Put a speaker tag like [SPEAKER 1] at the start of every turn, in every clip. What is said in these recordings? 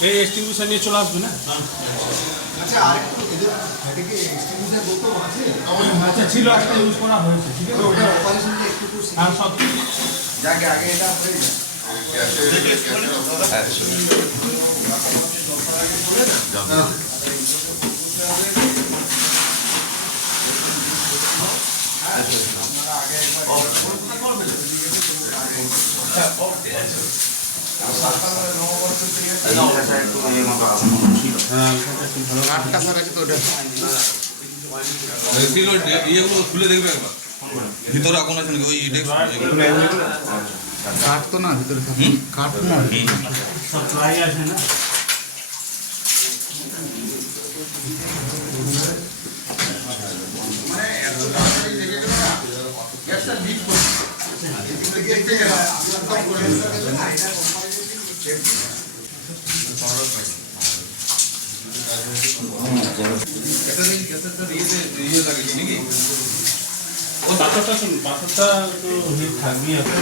[SPEAKER 1] এই এক্সটিংগুইশার নিয়ে চলে আসবে না আচ্ছা ছিল একটা ইউজ করা হয়েছে ঠিক আছে হ্যাঁ সব
[SPEAKER 2] এগুলো ইয়েগুলো খুলে দেখবে একবার ভিতরে আগুন আছে নাকি ওই
[SPEAKER 3] কাঠ তো না, ভিতরে কাঠ না।
[SPEAKER 1] আছে না
[SPEAKER 2] ইয়ে
[SPEAKER 1] পাথরটা শুন পাথরটা তো থাকবেই আছে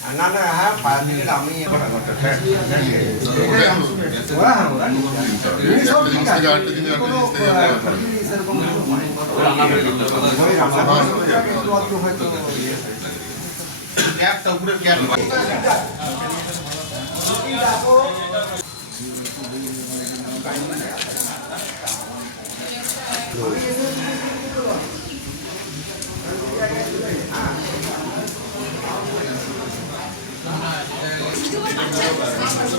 [SPEAKER 4] না না হ্যাঁ ফায়ার ব্রিগেড আমি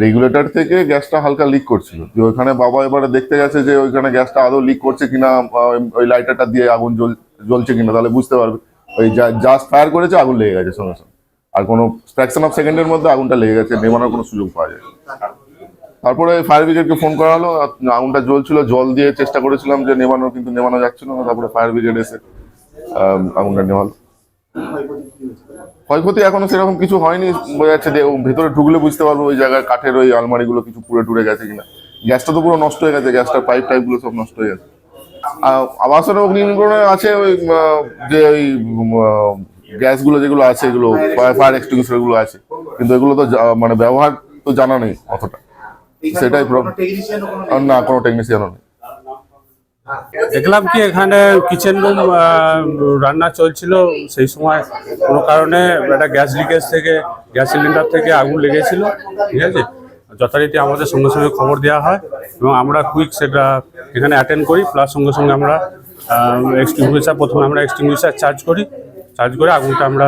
[SPEAKER 5] রেগুলেটর থেকে গ্যাসটা হালকা লিক করছিল। যে ওইখানে বাবা এবারে দেখতে গেছে যে ওইখানে গ্যাসটা আদৌ লিক করছে কিনা ওই- লাইটারটা দিয়ে আগুন জ্বল, জ্বলছে কিনা, তাহলে বুঝতে পারবে। ওই জাস্ট ফায়ার করেছে আগুন লেগে গেছে সঙ্গে সঙ্গে। আর কোনো ফ্র্যাকশন অফ সেকেন্ডের মধ্যে আগুনটা লেগে গেছে, নেমানোর কোনো সুযোগ পাওয়া যায় তারপরে ফায়ার ব্রিগেডকে ফোন করা হলো আগুনটা জ্বলছিল, জল দিয়ে চেষ্টা করেছিলাম যে নেমানো, কিন্তু নেমানো যাচ্ছিল না, তারপরে ফায়ার ব্রিগেড এসে আগুনটা নেওয়াল ক্ষয়ক্ষতি এখনও সেরকম কিছু হয়নি। বোঝা যাচ্ছে যে ভেতরে ঢুকলে বুঝতে পারব ওই জায়গায় কাঠের ওই আলমারিগুলো কিছু পুড়ে টুড়ে গেছে কিনা। গ্যাসটা তো পুরো নষ্ট হয়ে গেছে গ্যাসটার পাইপ টাইপগুলো সব নষ্ট হয়ে গেছে। আবাসন অগ্নি নির্বাপণে আছে ওই যে ওই গ্যাসগুলো যেগুলো আছে এগুলো ফায়ার এক্সটিংগুইশারগুলো আছে। কিন্তু এগুলো তো মানে ব্যবহার তো জানা নেই অতটা। সেটাই প্রবলেম না কোনো টেকনিশিয়ানও নেই।
[SPEAKER 1] দেখলাম কি এখানে কিচেন রুম রান্না চলছিল, সেই সময় কোনো কারণে একটা গ্যাস লিকেজ থেকে, গ্যাস সিলিন্ডার থেকে আগুন লেগেছিল, ঠিক আছে? যথারীতি আমাদের সঙ্গে সঙ্গে খবর দেওয়া হয় এবং আমরা কুইক সেটা এখানে অ্যাটেন্ড করি প্লাস সঙ্গে সঙ্গে আমরা এক্সটিংগুইশার প্রথমে আমরা এক্সটিংগুইশার চার্জ করি চার্জ করে আগুনটা আমরা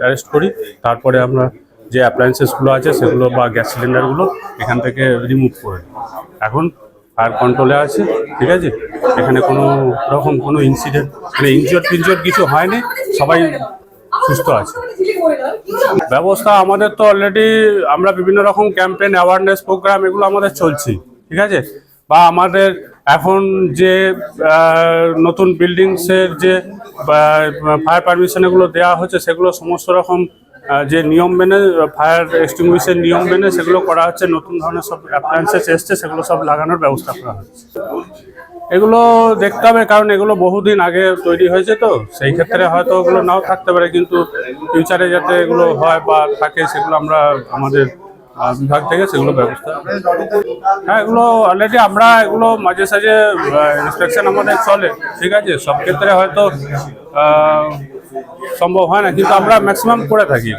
[SPEAKER 1] অ্যারেস্ট করি, তারপরে আমরা যে অ্যাপ্লায়েন্সেসগুলো আছে সেগুলো বা গ্যাস সিলিন্ডারগুলো এখান থেকে রিমুভ করে এখন ফায়ার কন্ট্রোলে আছে, ঠিক আছে? এখানে কোনো রকম কোনো ইনসিডেন্ট মানে ইনজিওর টিনজিওর কিছু হয়নি, সবাই সুস্থ আছে। ব্যবস্থা আমাদের তো অলরেডি আমরা বিভিন্ন রকম ক্যাম্পেইন অ্যাওয়ারনেস প্রোগ্রাম এগুলো আমাদের চলছে, ঠিক আছে? বা আমাদের এখন যে নতুন বিল্ডিংসের যে ফায়ার পারমিশন এগুলো দেওয়া হচ্ছে, সেগুলো সমস্ত রকম যে নিয়ম মেনে ফায়ার এক্সটিংগুইশের নিয়ম মেনে সেগুলো করা হচ্ছে, নতুন ধরনের সব অ্যাপ্লায়েন্সেস এসছে, সেগুলো সব লাগানোর ব্যবস্থা করা হচ্ছে। এগুলো দেখতে হবে, কারণ এগুলো বহুদিন আগে তৈরি হয়েছে তো, সেই ক্ষেত্রে হয়তো ওগুলো নাও থাকতে পারে, কিন্তু ফিউচারে যাতে এগুলো হয় বা থাকে, সেগুলো আমরা আমাদের বিভাগ থেকে সেগুলো ব্যবস্থা হ্যাঁ এগুলো অলরেডি আমরা এগুলো মাঝে সাঝে ইন্সপেকশন আমাদের চলে, ঠিক আছে? সব ক্ষেত্রে হয়তো সম্ভব হয় না কিন্তু আমরা ম্যাক্সিমাম করে থাকি।